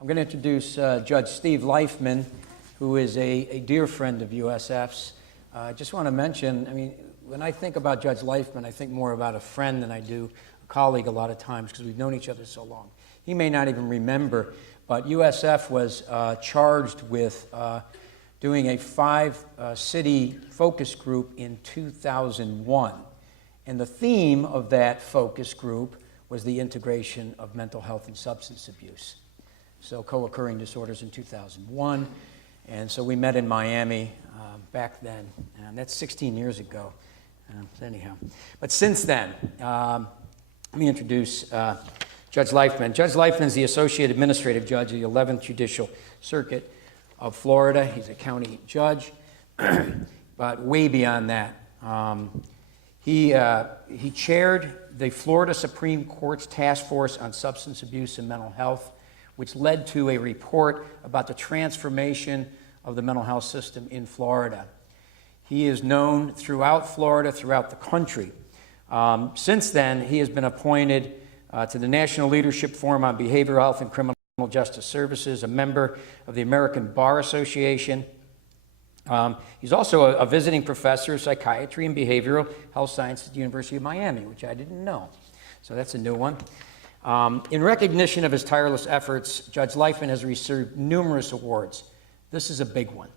I'm going to introduce Judge Steve Leifman, who is a dear friend of USF's. I just want to mention, when I think about Judge Leifman, I think more about a friend than I do a colleague a lot of times because we've known each other so long. He may not even remember, but USF was charged with doing a 5-city focus group in 2001. And the theme of that focus group was the integration of mental health and substance abuse. So co-occurring disorders in 2001. And so we met in Miami back then. And that's 16 years ago. Anyhow. But since then, let me introduce Judge Leifman. Judge Leifman is the Associate Administrative Judge of the 11th Judicial Circuit of Florida. He's a county judge. But way beyond that, he chaired the Florida Supreme Court's Task Force on Substance Abuse and Mental Health, which led to a report about the transformation of the mental health system in Florida. He is known throughout Florida, throughout the country. Since then, he has been appointed to the National Leadership Forum on Behavioral Health and Criminal Justice Services, a member of the American Bar Association. He's also a visiting professor of psychiatry and behavioral health science at the University of Miami, which I didn't know. So that's a new one. In recognition of his tireless efforts, Judge Leifman has received numerous awards. This is a big one.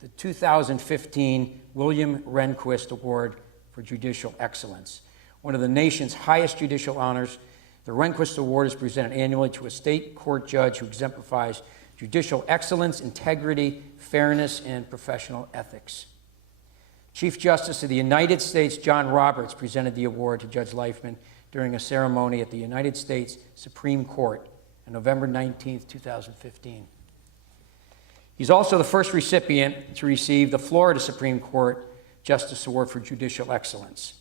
The 2015 William Rehnquist Award for Judicial Excellence. One of the nation's highest judicial honors, the Rehnquist Award is presented annually to a state court judge who exemplifies judicial excellence, integrity, fairness, and professional ethics. Chief Justice of the United States John Roberts presented the award to Judge Leifman during a ceremony at the United States Supreme Court on November 19, 2015. He's also the first recipient to receive the Florida Supreme Court Justice Award for Judicial Excellence.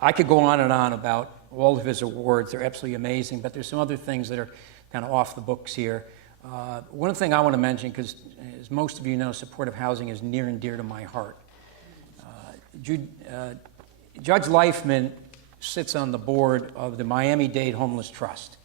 I could go on and on about all of his awards. They're absolutely amazing, but there's some other things that are kind of off the books here. One thing I want to mention, because as most of you know, supportive housing is near and dear to my heart. Judge Leifman sits on the board of the Miami-Dade Homeless Trust,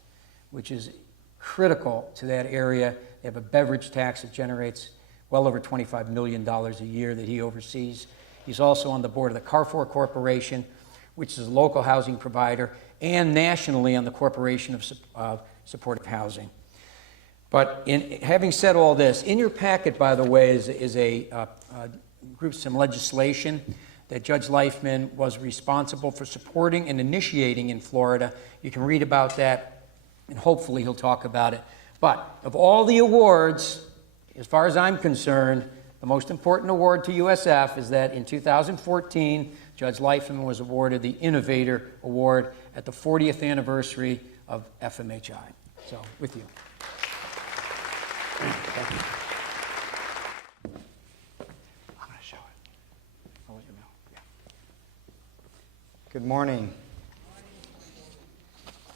which is critical to that area. They have a beverage tax that generates well over $25 million a year that he oversees. He's also on the board of the Carrefour Corporation, which is a local housing provider, and nationally on the Corporation of Supportive Housing. But having said all this, in your packet, by the way, is a group, some legislation that Judge Leifman was responsible for supporting and initiating in Florida. You can read about that, and hopefully he'll talk about it. But of all the awards, as far as I'm concerned, the most important award to USF is that in 2014, Judge Leifman was awarded the Innovator Award at the 40th anniversary of FMHI. So, with you. Thank you. I'm going to show it. I'll let you know. Yeah. Good morning.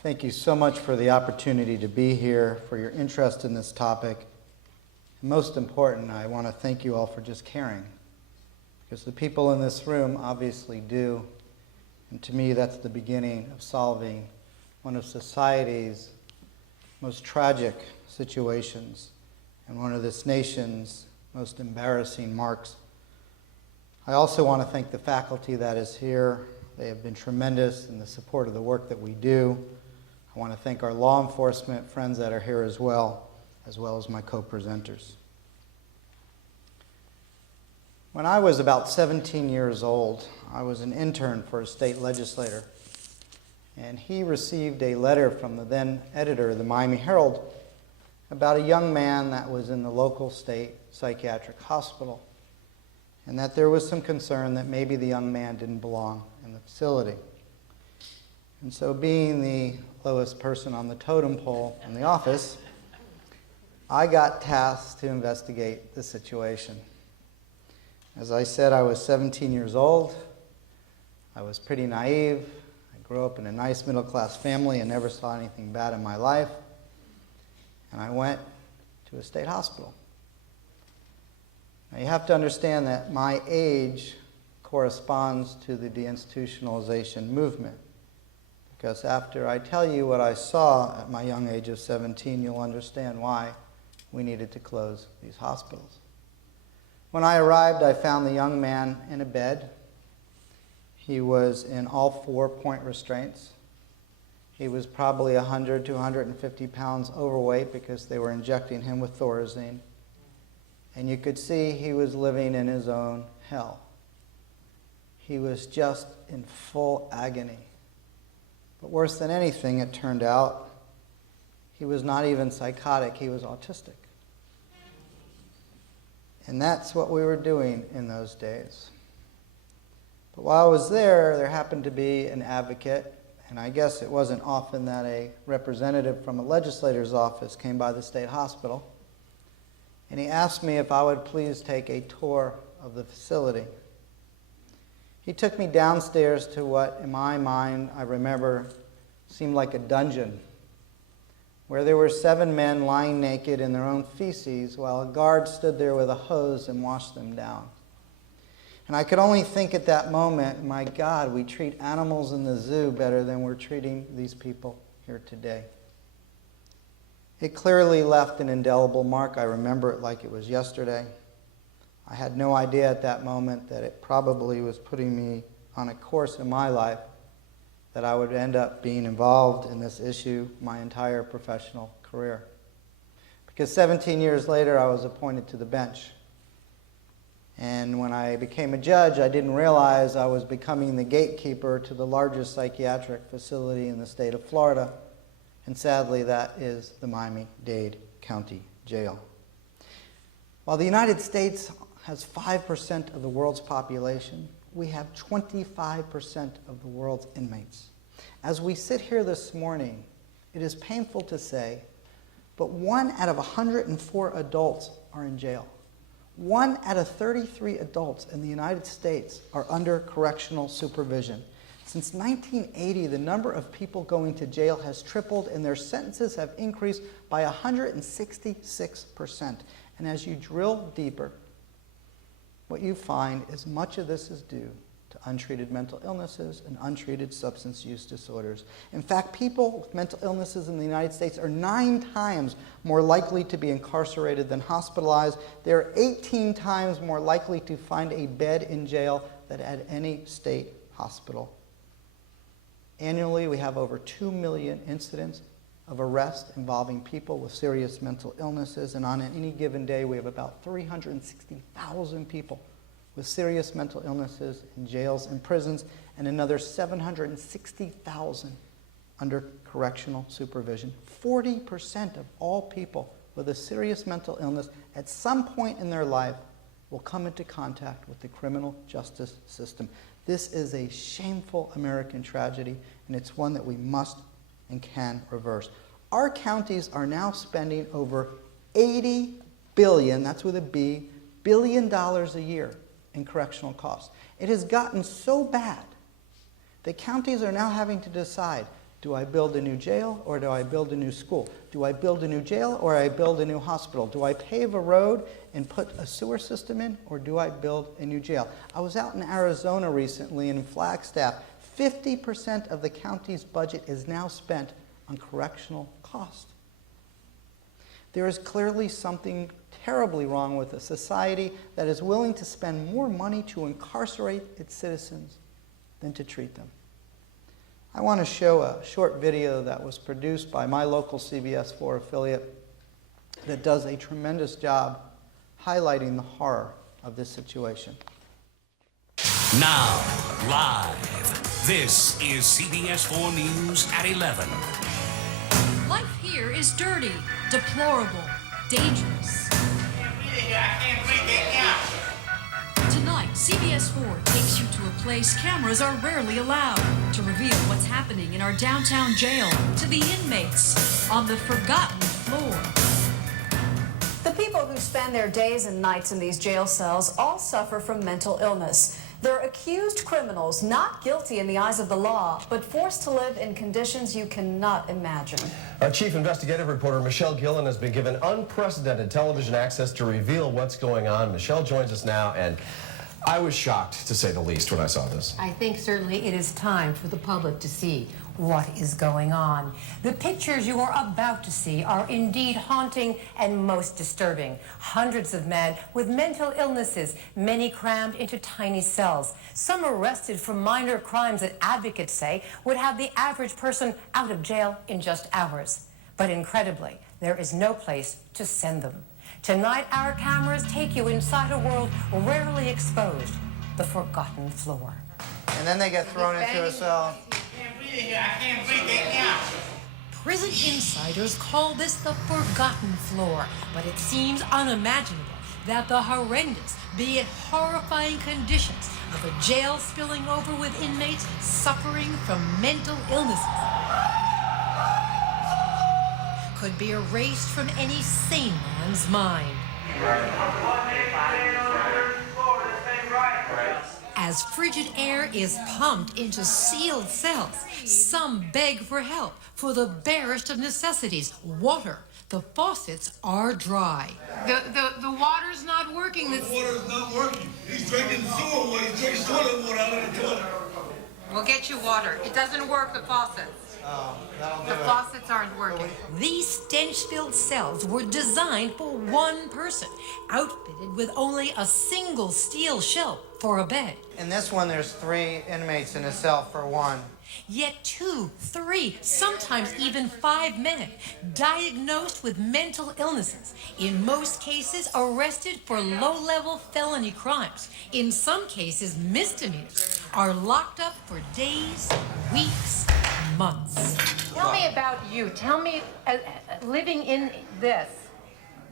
Thank you so much for the opportunity to be here, for your interest in this topic. And most important, I want to thank you all for just caring, because the people in this room obviously do. And to me, that's the beginning of solving one of society's most tragic situations and one of this nation's most embarrassing marks. I also want to thank the faculty that is here. They have been tremendous in the support of the work that we do. I want to thank our law enforcement friends that are here as well as my co-presenters. When I was about 17 years old, I was an intern for a state legislator, and he received a letter from the then editor of the Miami Herald about a young man that was in the local state psychiatric hospital, and that there was some concern that maybe the young man didn't belong in the facility. And so, being the lowest person on the totem pole in the office, I got tasked to investigate the situation. As I said, I was 17 years old. I was pretty naive. I grew up in a nice middle-class family and never saw anything bad in my life. And I went to a state hospital. Now, you have to understand that my age corresponds to the deinstitutionalization movement, because after I tell you what I saw at my young age of 17, you'll understand why we needed to close these hospitals. When I arrived, I found the young man in a bed. He was in all 4-point restraints. He was probably 100 to 150 pounds overweight because they were injecting him with Thorazine. And you could see he was living in his own hell. He was just in full agony. But worse than anything, it turned out, he was not even psychotic, he was autistic. And that's what we were doing in those days. But while I was there happened to be an advocate, and I guess it wasn't often that a representative from a legislator's office came by the state hospital, and he asked me if I would please take a tour of the facility. He took me downstairs to what, in my mind, I remember seemed like a dungeon, where there were 7 men lying naked in their own feces while a guard stood there with a hose and washed them down. And I could only think at that moment, my God, we treat animals in the zoo better than we're treating these people here today. It clearly left an indelible mark. I remember it like it was yesterday. I had no idea at that moment that it probably was putting me on a course in my life that I would end up being involved in this issue my entire professional career. Because 17 years later, I was appointed to the bench. And when I became a judge, I didn't realize I was becoming the gatekeeper to the largest psychiatric facility in the state of Florida. And sadly, that is the Miami-Dade County Jail. While the United States has 5% of the world's population, we have 25% of the world's inmates. As we sit here this morning, it is painful to say, but 1 out of 104 adults are in jail. 1 out of 33 adults in the United States are under correctional supervision. Since 1980, the number of people going to jail has tripled and their sentences have increased by 166%. And as you drill deeper, what you find is much of this is due to untreated mental illnesses and untreated substance use disorders. In fact, people with mental illnesses in the United States are 9 times more likely to be incarcerated than hospitalized. They're 18 times more likely to find a bed in jail than at any state hospital. Annually, we have over 2 million incidents of arrest involving people with serious mental illnesses, and on any given day, we have about 360,000 people with serious mental illnesses in jails and prisons, and another 760,000 under correctional supervision. 40% of all people with a serious mental illness at some point in their life will come into contact with the criminal justice system. This is a shameful American tragedy, and it's one that we must and can reverse. Our counties are now spending over $80 billion, that's with a B, $billion a year in correctional costs. It has gotten so bad that counties are now having to decide, do I build a new jail or do I build a new school? Do I build a new jail or I build a new hospital? Do I pave a road and put a sewer system in, or do I build a new jail? I was out in Arizona recently, and in Flagstaff, 50% of the county's budget is now spent on correctional cost. There is clearly something terribly wrong with a society that is willing to spend more money to incarcerate its citizens than to treat them. I want to show a short video that was produced by my local CBS 4 affiliate that does a tremendous job highlighting the horror of this situation. Now, live, this is CBS 4 News at 11. Life here is dirty, deplorable, dangerous. Tonight, CBS 4 takes you to a place cameras are rarely allowed to reveal what's happening in our downtown jail to the inmates on the forgotten floor. The people who spend their days and nights in these jail cells all suffer from mental illness. They're accused criminals, not guilty in the eyes of the law, but forced to live in conditions you cannot imagine. Our chief investigative reporter, Michelle Gillen, has been given unprecedented television access to reveal what's going on. Michelle joins us now, and I was shocked, to say the least, when I saw this. I think certainly it is time for the public to see what is going on. The pictures you are about to see are indeed haunting and most disturbing. Hundreds of men with mental illnesses, many crammed into tiny cells. Some arrested for minor crimes that advocates say would have the average person out of jail in just hours. But incredibly, there is no place to send them. Tonight, our cameras take you inside a world rarely exposed, the forgotten floor. And then they get thrown into a cell. Prison insiders call this the forgotten floor, but it seems unimaginable that the horrendous, be it horrifying conditions of a jail spilling over with inmates suffering from mental illnesses could be erased from any sane man's mind. As frigid air is pumped into sealed cells, some beg for help for the barest of necessities, water. The faucets are dry. The water's not working. The water's not working. He's drinking sewer water. He's drinking toilet water out of the toilet. We'll get you water. It doesn't work, the faucets. Oh, that'll do The faucets aren't working. These stench-filled cells were designed for one person, outfitted with only a single steel shelf for a bed. In this one, there's 3 inmates in a cell for one. Yet 2, 3, sometimes even 5 men diagnosed with mental illnesses, in most cases arrested for low-level felony crimes, in some cases misdemeanors, are locked up for days, weeks, months. Tell me about you. Tell me, living in this,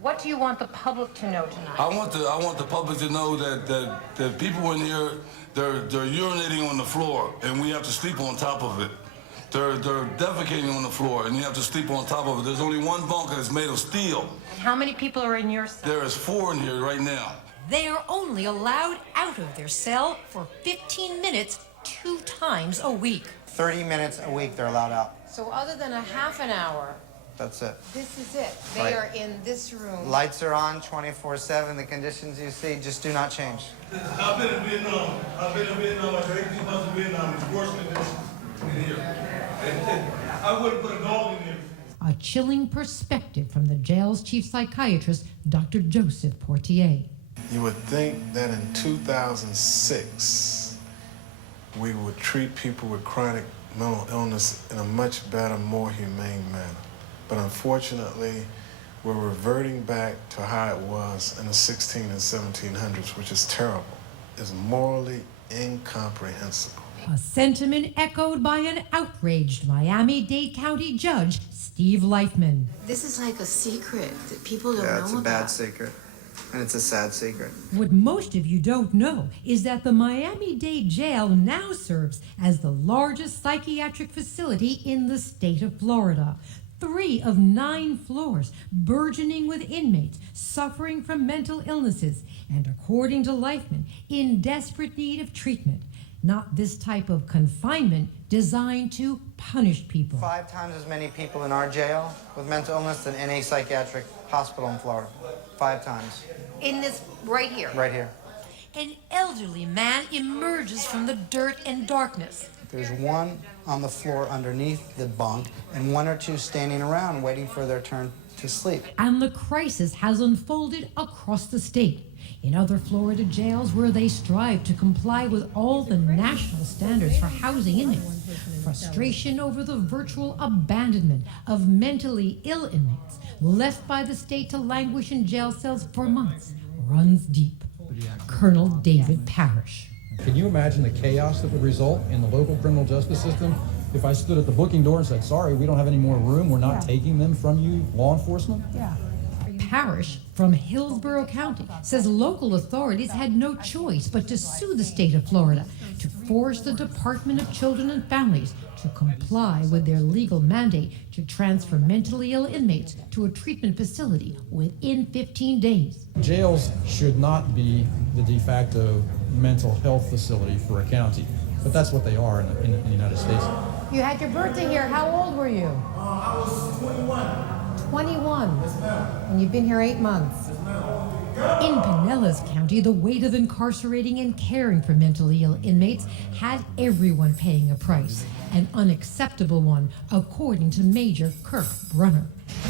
what do you want the public to know tonight? I want the public to know that people in here, they're urinating on the floor, and we have to sleep on top of it. They're defecating on the floor, and you have to sleep on top of it. There's only one bunker that's made of steel. And how many people are in your cell? There is 4 in here right now. They are only allowed out of their cell for 15 minutes 2 times a week. 30 minutes a week they're allowed out. So other than a half an hour, That's it. this is it. They Right. are in this room. Lights are on 24/7. The conditions you see just do not change. I've been in Vietnam. I've been in Vietnam after 18 months in Vietnam. It's worse conditions in here. I wouldn't put a dog in here. A chilling perspective from the jail's chief psychiatrist, Dr. Joseph Portier. You would think that in 2006, we would treat people with chronic mental illness in a much better, more humane manner. But unfortunately, we're reverting back to how it was in the 16 and 1700s, which is terrible. It's morally incomprehensible. A sentiment echoed by an outraged Miami-Dade County judge, Steve Leifman. This is like a secret that people don't know about. Yeah, it's a bad secret. And it's a sad secret. What most of you don't know is that the Miami-Dade jail now serves as the largest psychiatric facility in the state of Florida. 3 of 9 floors burgeoning with inmates suffering from mental illnesses and, according to Leifman, in desperate need of treatment. Not this type of confinement designed to punish people. 5 times as many people in our jail with mental illness than any psychiatric hospital in Florida. 5 times. In this, right here. Right here. An elderly man emerges from the dirt and darkness. There's one on the floor underneath the bunk and 1 or 2 standing around waiting for their turn to sleep. And the crisis has unfolded across the state. In other Florida jails where they strive to comply with all the national standards for housing inmates, frustration over the virtual abandonment of mentally ill inmates left by the state to languish in jail cells for months runs deep. Colonel David Parrish. Can you imagine the chaos that would result in the local criminal justice system if I stood at the booking door and said, sorry, we don't have any more room, we're not taking them from you, law enforcement? Yeah. Parrish from Hillsborough County says local authorities had no choice but to sue the state of Florida to force the Department of Children and Families to comply with their legal mandate to transfer mentally ill inmates to a treatment facility within 15 days. Jails should not be the de facto mental health facility for a county, but that's what they are in the United States. You had your birthday here. How old were you? I was 21. 21. And you've been here 8 months. In Pinellas County, the weight of incarcerating and caring for mentally ill inmates had everyone paying a price, an unacceptable one, according to Major Kirk Brunner.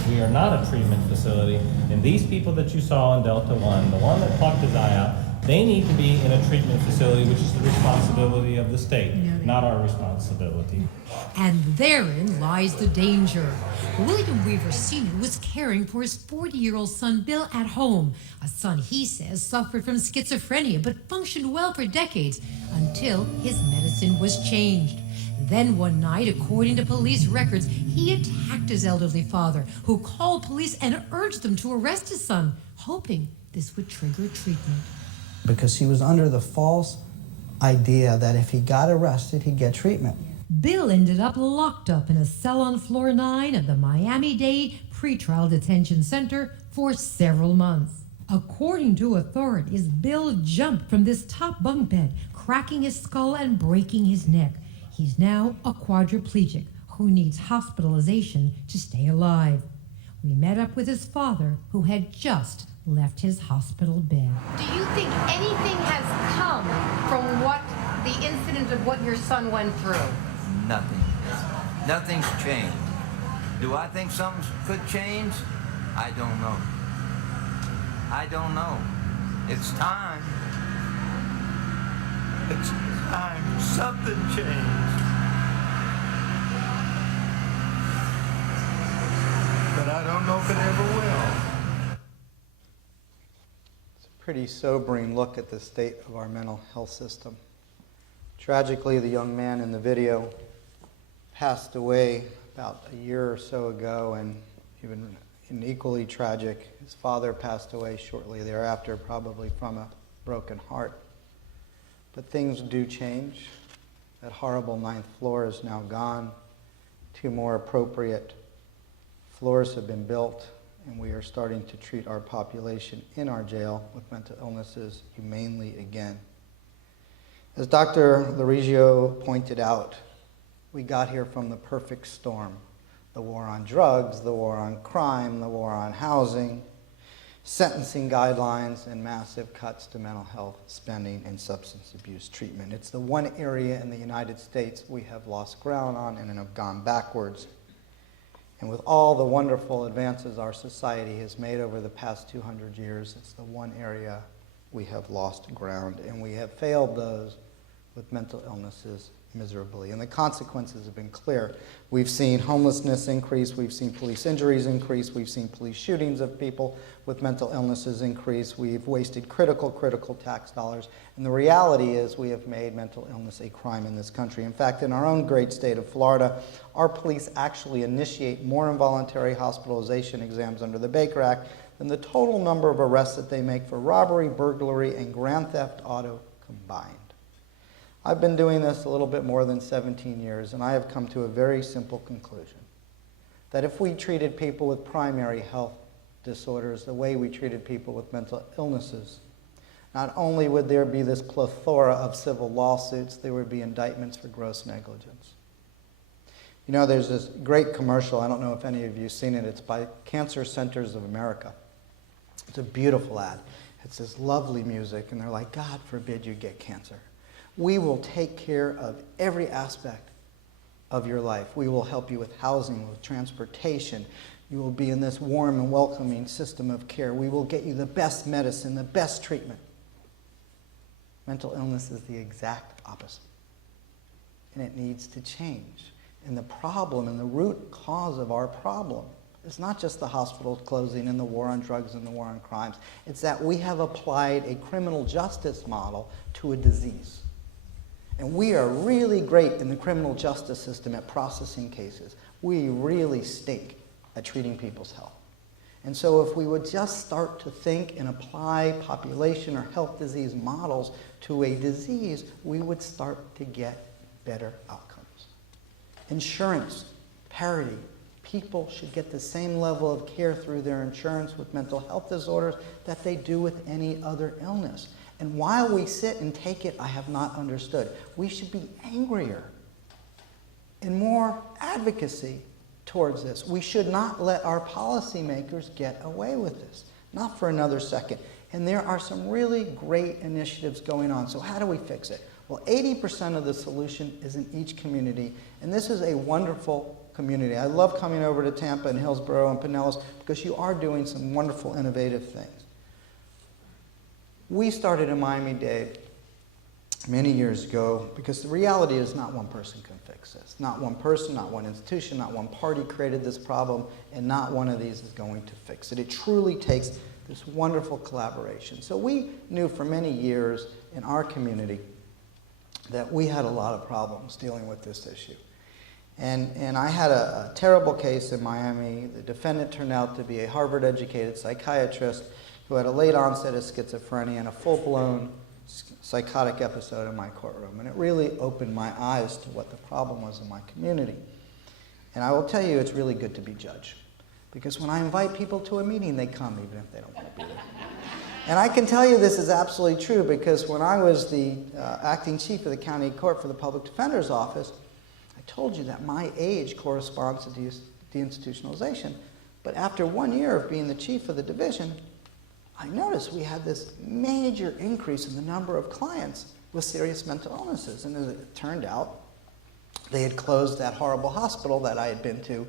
We are not a treatment facility, and these people that you saw in Delta 1, the one that plucked his eye out, they need to be in a treatment facility, which is the responsibility of the state, not our responsibility. And therein lies the danger. William Weaver Sr. was caring for his 40-year-old son Bill at home, a son he says suffered from schizophrenia but functioned well for decades until his medicine was changed. Then one night, according to police records, he attacked his elderly father, who called police and urged them to arrest his son, hoping this would trigger treatment. Because he was under the false idea that if he got arrested, he'd get treatment. Bill ended up locked up in a cell on floor 9 of the Miami-Dade Pretrial Detention Center for several months. According to authorities, Bill jumped from this top bunk bed, cracking his skull and breaking his neck. He's now a quadriplegic who needs hospitalization to stay alive. We met up with his father, who had just left his hospital bed. Do you think anything has come from what the incident of what your son went through? Nothing. Nothing's changed. Do I think something could change? I don't know. I don't know. It's time. It's time. Something changed. But I don't know if it ever will. Pretty sobering look at the state of our mental health system. Tragically, the young man in the video passed away about a year or so ago, and even equally tragic, his father passed away shortly thereafter, probably from a broken heart. But things do change. That horrible 9th floor is now gone. 2 more appropriate floors have been built, and we are starting to treat our population in our jail with mental illnesses humanely again. As Dr. Larigio pointed out, we got here from the perfect storm. The war on drugs, the war on crime, the war on housing, sentencing guidelines, and massive cuts to mental health spending and substance abuse treatment. It's the one area in the United States we have lost ground on and have gone backwards. And with all the wonderful advances our society has made over the past 200 years, it's the one area we have lost ground, and we have failed those with mental illnesses miserably. And the consequences have been clear. We've seen homelessness increase, we've seen police injuries increase, we've seen police shootings of people with mental illnesses increase, we've wasted critical tax dollars, and the reality is we have made mental illness a crime in this country. In fact, in our own great state of Florida, our police actually initiate more involuntary hospitalization exams under the Baker Act than the total number of arrests that they make for robbery, burglary, and grand theft auto combined. I've been doing this a little bit more than 17 years, and I have come to a very simple conclusion. That if we treated people with primary health disorders the way we treated people with mental illnesses, not only would there be this plethora of civil lawsuits, there would be indictments for gross negligence. You know, there's this great commercial, I don't know if any of you have seen it, it's by Cancer Centers of America. It's a beautiful ad. It's this lovely music, and they're like, God forbid you get cancer. We will take care of every aspect of your life. We will help you with housing, with transportation. You will be in this warm and welcoming system of care. We will get you the best medicine, the best treatment. Mental illness is the exact opposite. And it needs to change. And the problem and the root cause of our problem is not just the hospitals closing and the war on drugs and the war on crimes. It's that we have applied a criminal justice model to a disease. And we are really great in the criminal justice system at processing cases. We really stink at treating people's health. And so if we would just start to think and apply population or health disease models to a disease, we would start to get better outcomes. Insurance, parity. People should get the same level of care through their insurance with mental health disorders that they do with any other illness. And while we sit and take it, I have not understood. We should be angrier and more advocacy towards this. We should not let our policymakers get away with this. Not for another second. And there are some really great initiatives going on. So how do we fix it? Well, 80% of the solution is in each community, and this is a wonderful community. I love coming over to Tampa and Hillsborough and Pinellas because you are doing some wonderful, innovative things. We started in Miami-Dade many years ago because the reality is not one person can fix this. Not one person, not one institution, not one party created this problem, and not one of these is going to fix it. It truly takes this wonderful collaboration. So we knew for many years in our community that we had a lot of problems dealing with this issue. And I had a terrible case in Miami. The defendant turned out to be a Harvard-educated psychiatrist who had a late onset of schizophrenia and a full-blown psychotic episode in my courtroom. And it really opened my eyes to what the problem was in my community. And I will tell you, it's really good to be judge. Because when I invite people to a meeting, they come even if they don't want to be there. And I can tell you this is absolutely true because when I was the acting chief of the county court for the public defender's office, I told you that my age corresponds to deinstitutionalization. But after 1 year of being the chief of the division, I noticed we had this major increase in the number of clients with serious mental illnesses. And as it turned out, they had closed that horrible hospital that I had been to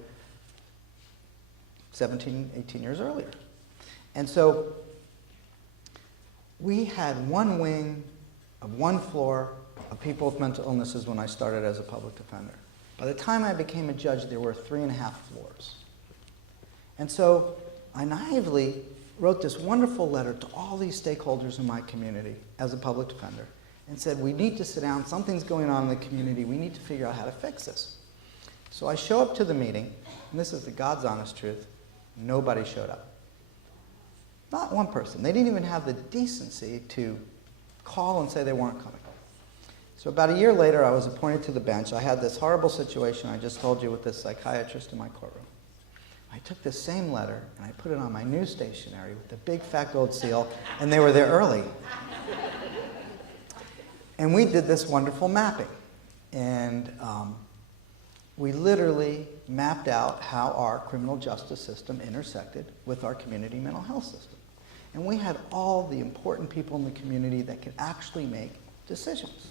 17, 18 years earlier. And so we had one wing of one floor of people with mental illnesses when I started as a public defender. By the time I became a judge, there were 3.5 floors. And so I naively wrote this wonderful letter to all these stakeholders in my community as a public defender and said, we need to sit down, something's going on in the community, we need to figure out how to fix this. So I show up to the meeting, and this is the God's honest truth, nobody showed up. Not one person. They didn't even have the decency to call and say they weren't coming. So about a year later, I was appointed to the bench. I had this horrible situation I just told you with this psychiatrist in my courtroom. I took this same letter and I put it on my news stationery with the big fat gold seal, and they were there early. And we did this wonderful mapping. And we literally mapped out how our criminal justice system intersected with our community mental health system. And we had all the important people in the community that could actually make decisions.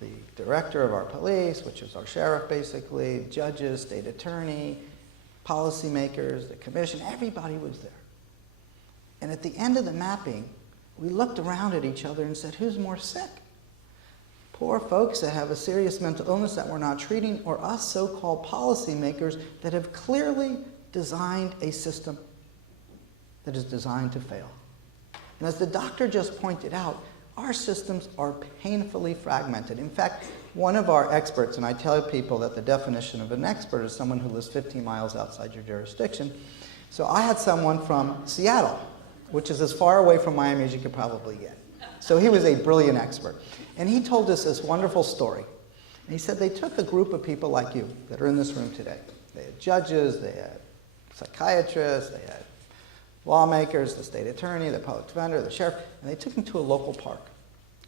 The director of our police, which is our sheriff basically, judges, state attorney, policymakers, the commission, everybody was there. And at the end of the mapping, we looked around at each other and said, who's more sick? Poor folks that have a serious mental illness that we're not treating, or us so-called policymakers that have clearly designed a system that is designed to fail. And as the doctor just pointed out, our systems are painfully fragmented. In fact, one of our experts, and I tell people that the definition of an expert is someone who lives 15 miles outside your jurisdiction. So I had someone from Seattle, which is as far away from Miami as you could probably get. So he was a brilliant expert. And he told us this wonderful story. And he said they took a group of people like you that are in this room today. They had judges, they had psychiatrists, they had lawmakers, the state attorney, the public defender, the sheriff, and they took them to a local park.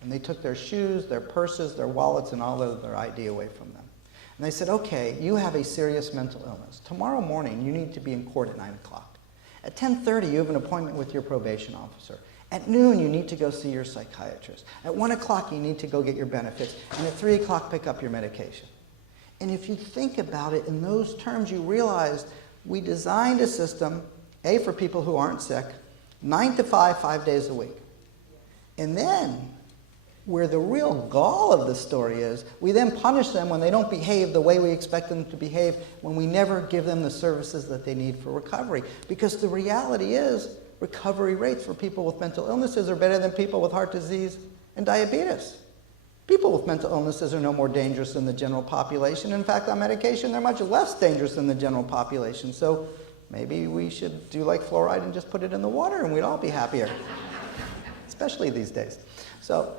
And they took their shoes, their purses, their wallets, and all of their ID away from them. And they said, okay, you have a serious mental illness. Tomorrow morning, you need to be in court at 9 o'clock. At 10:30, you have an appointment with your probation officer. At noon, you need to go see your psychiatrist. At 1 o'clock, you need to go get your benefits. And at 3 o'clock, pick up your medication. And if you think about it in those terms, you realize we designed a system, A, for people who aren't sick, 9 to 5, 5 days a week. And then, where the real gall of the story is, we then punish them when they don't behave the way we expect them to behave, when we never give them the services that they need for recovery. Because the reality is, recovery rates for people with mental illnesses are better than people with heart disease and diabetes. People with mental illnesses are no more dangerous than the general population. In fact, on medication, they're much less dangerous than the general population. So maybe we should do like fluoride and just put it in the water and we'd all be happier, especially these days. So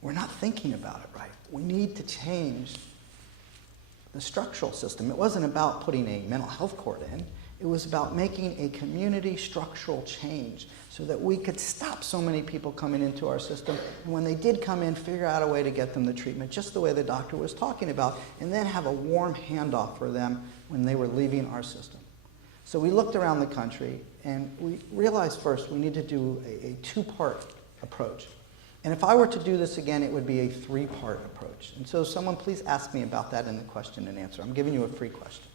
we're not thinking about it right. We need to change the structural system. It wasn't about putting a mental health court in. It was about making a community structural change so that we could stop so many people coming into our system. And when they did come in, figure out a way to get them the treatment, just the way the doctor was talking about, and then have a warm handoff for them when they were leaving our system. So we looked around the country, And we realized first we need to do a two-part approach. And if I were to do this again, it would be a three-part approach. And so someone please ask me about that in the question and answer. I'm giving you a free question.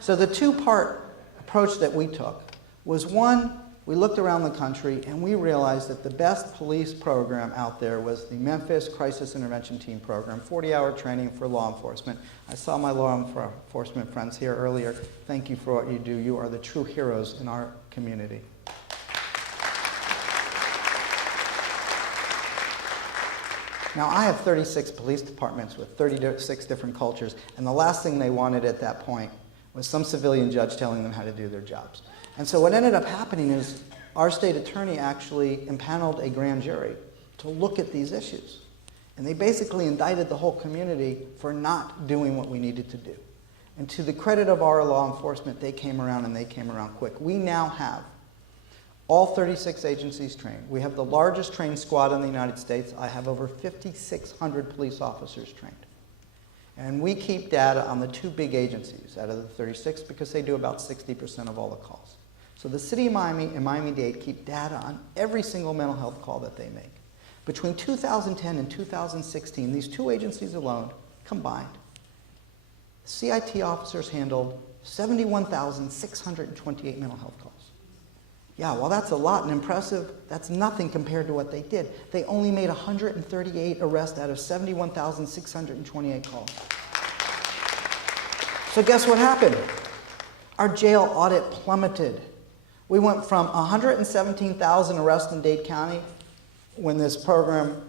So the two-part approach that we took was, one, we looked around the country and we realized that the best police program out there was the Memphis Crisis Intervention Team program, 40-hour training for law enforcement. I saw my law enforcement friends here earlier. Thank you for what you do. You are the true heroes in our community. Now, I have 36 police departments with 36 different cultures, and the last thing they wanted at that point was some civilian judge telling them how to do their jobs. And so what ended up happening is our state attorney actually impaneled a grand jury to look at these issues. And they basically indicted the whole community for not doing what we needed to do. And to the credit of our law enforcement, they came around, and they came around quick. We now have all 36 agencies trained. We have the largest trained squad in the United States. I have over 5,600 police officers trained. And we keep data on the two big agencies out of the 36 because they do about 60% of all the calls. So the City of Miami and Miami-Dade keep data on every single mental health call that they make. Between 2010 and 2016, these two agencies alone, combined, CIT officers handled 71,628 mental health calls. Yeah, while that's a lot and impressive, that's nothing compared to what they did. They only made 138 arrests out of 71,628 calls. So guess what happened? Our jail audit plummeted. We went from 117,000 arrests in Dade County when this program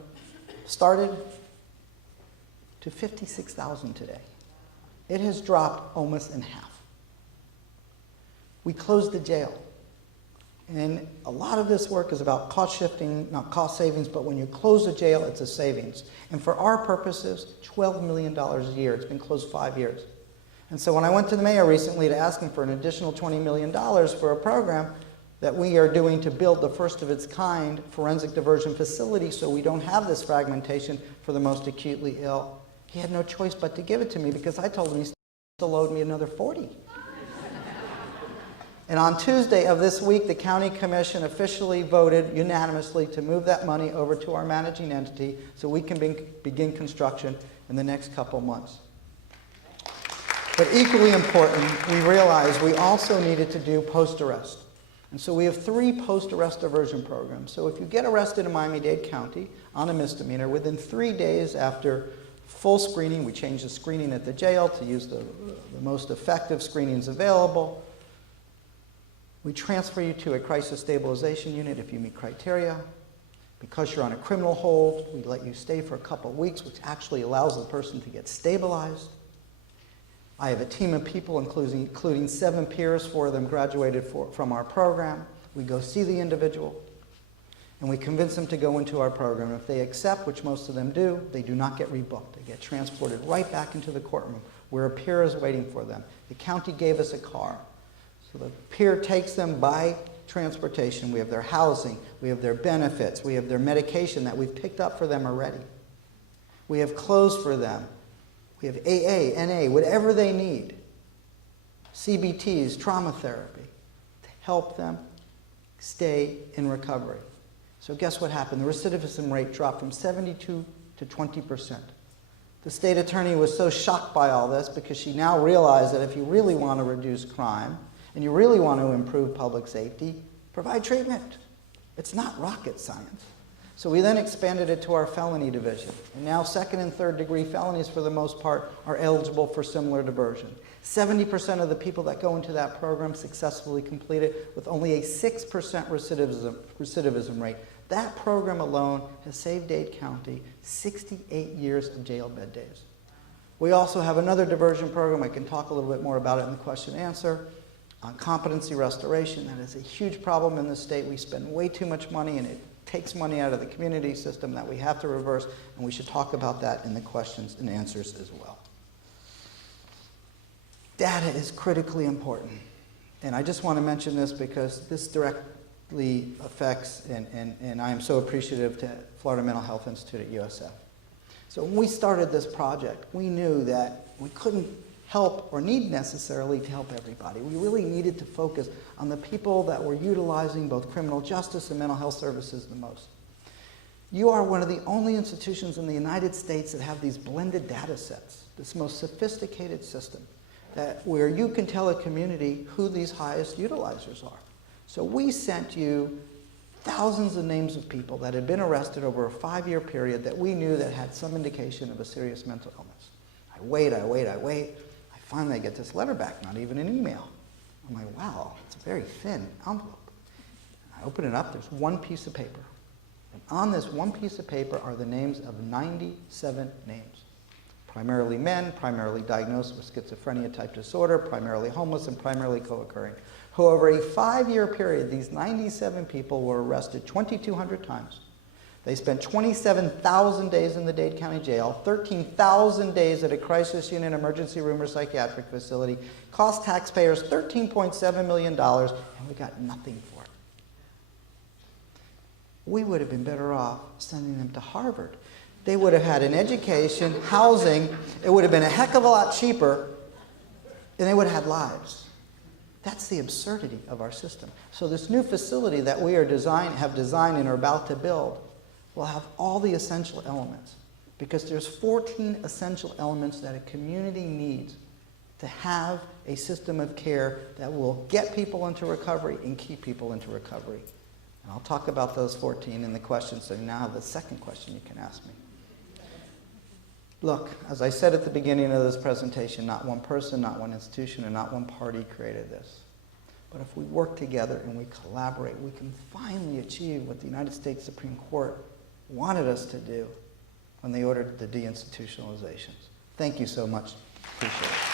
started to 56,000 today. It has dropped almost in half. We closed the jail. And a lot of this work is about cost shifting, not cost savings, but when you close a jail, it's a savings. And for our purposes, $12 million a year. It's been closed 5 years. And so when I went to the mayor recently to ask him for an additional $20 million for a program that we are doing to build the first of its kind forensic diversion facility so we don't have this fragmentation for the most acutely ill, he had no choice but to give it to me because I told him he still owed me another 40. And on Tuesday of this week, the county commission officially voted unanimously to move that money over to our managing entity so we can begin construction in the next couple months. But equally important, we realized we also needed to do post-arrest. And so we have 3 post-arrest diversion programs. So if you get arrested in Miami-Dade County on a misdemeanor, within 3 days after full screening, we change the screening at the jail to use the most effective screenings available. We transfer you to a crisis stabilization unit if you meet criteria. Because you're on a criminal hold, we let you stay for a couple of weeks, which actually allows the person to get stabilized. I have a team of people, including 7 peers, 4 of them graduated from our program. We go see the individual, and we convince them to go into our program. If they accept, which most of them do, they do not get rebooked. They get transported right back into the courtroom where a peer is waiting for them. The county gave us a car. So the peer takes them by transportation. We have their housing. We have their benefits. We have their medication that we've picked up for them already. We have clothes for them. We have AA, NA, whatever they need. CBTs, trauma therapy, to help them stay in recovery. So guess what happened? The recidivism rate dropped from 72 to 20%. The state attorney was so shocked by all this because she now realized that if you really want to reduce crime, and you really want to improve public safety, provide treatment. It's not rocket science. So we then expanded it to our felony division. And now 2nd and 3rd degree felonies, for the most part, are eligible for similar diversion. 70% of the people that go into that program successfully complete it with only a 6% recidivism rate. That program alone has saved Dade County 68 years of jail bed days. We also have another diversion program. I can talk a little bit more about it in the question and answer. On competency restoration, that is a huge problem in the state. We spend way too much money, and it takes money out of the community system that we have to reverse, and we should talk about that in the questions and answers as well. Data is critically important, and I just want to mention this because this directly affects, and I am so appreciative to Florida Mental Health Institute at USF. So when we started this project, we knew that we couldn't help or need necessarily to help everybody. We really needed to focus on the people that were utilizing both criminal justice and mental health services the most. You are one of the only institutions in the United States that have these blended data sets, this most sophisticated system, where you can tell a community who these highest utilizers are. So we sent you thousands of names of people that had been arrested over a 5-year period that we knew that had some indication of a serious mental illness. I wait. I finally get this letter back, not even an email. I'm like, wow, it's a very thin envelope. I open it up, there's one piece of paper. And on this one piece of paper are the names of 97 names. Primarily men, primarily diagnosed with schizophrenia type disorder, primarily homeless, and primarily co-occurring. Who over a 5-year period, these 97 people were arrested 2,200 times. They spent 27,000 days in the Dade County Jail, 13,000 days at a crisis unit, emergency room, or psychiatric facility, cost taxpayers $13.7 million, and we got nothing for it. We would have been better off sending them to Harvard. They would have had an education, housing, it would have been a heck of a lot cheaper, and they would have had lives. That's the absurdity of our system. So this new facility that we have designed and are about to build will have all the essential elements, because there's 14 essential elements that a community needs to have a system of care that will get people into recovery and keep people into recovery. And I'll talk about those 14 in the questions, so you now have the second question you can ask me. Look, as I said at the beginning of this presentation, not one person, not one institution, and not one party created this. But if we work together and we collaborate, we can finally achieve what the United States Supreme Court wanted us to do when they ordered the deinstitutionalizations. Thank you so much. Appreciate it.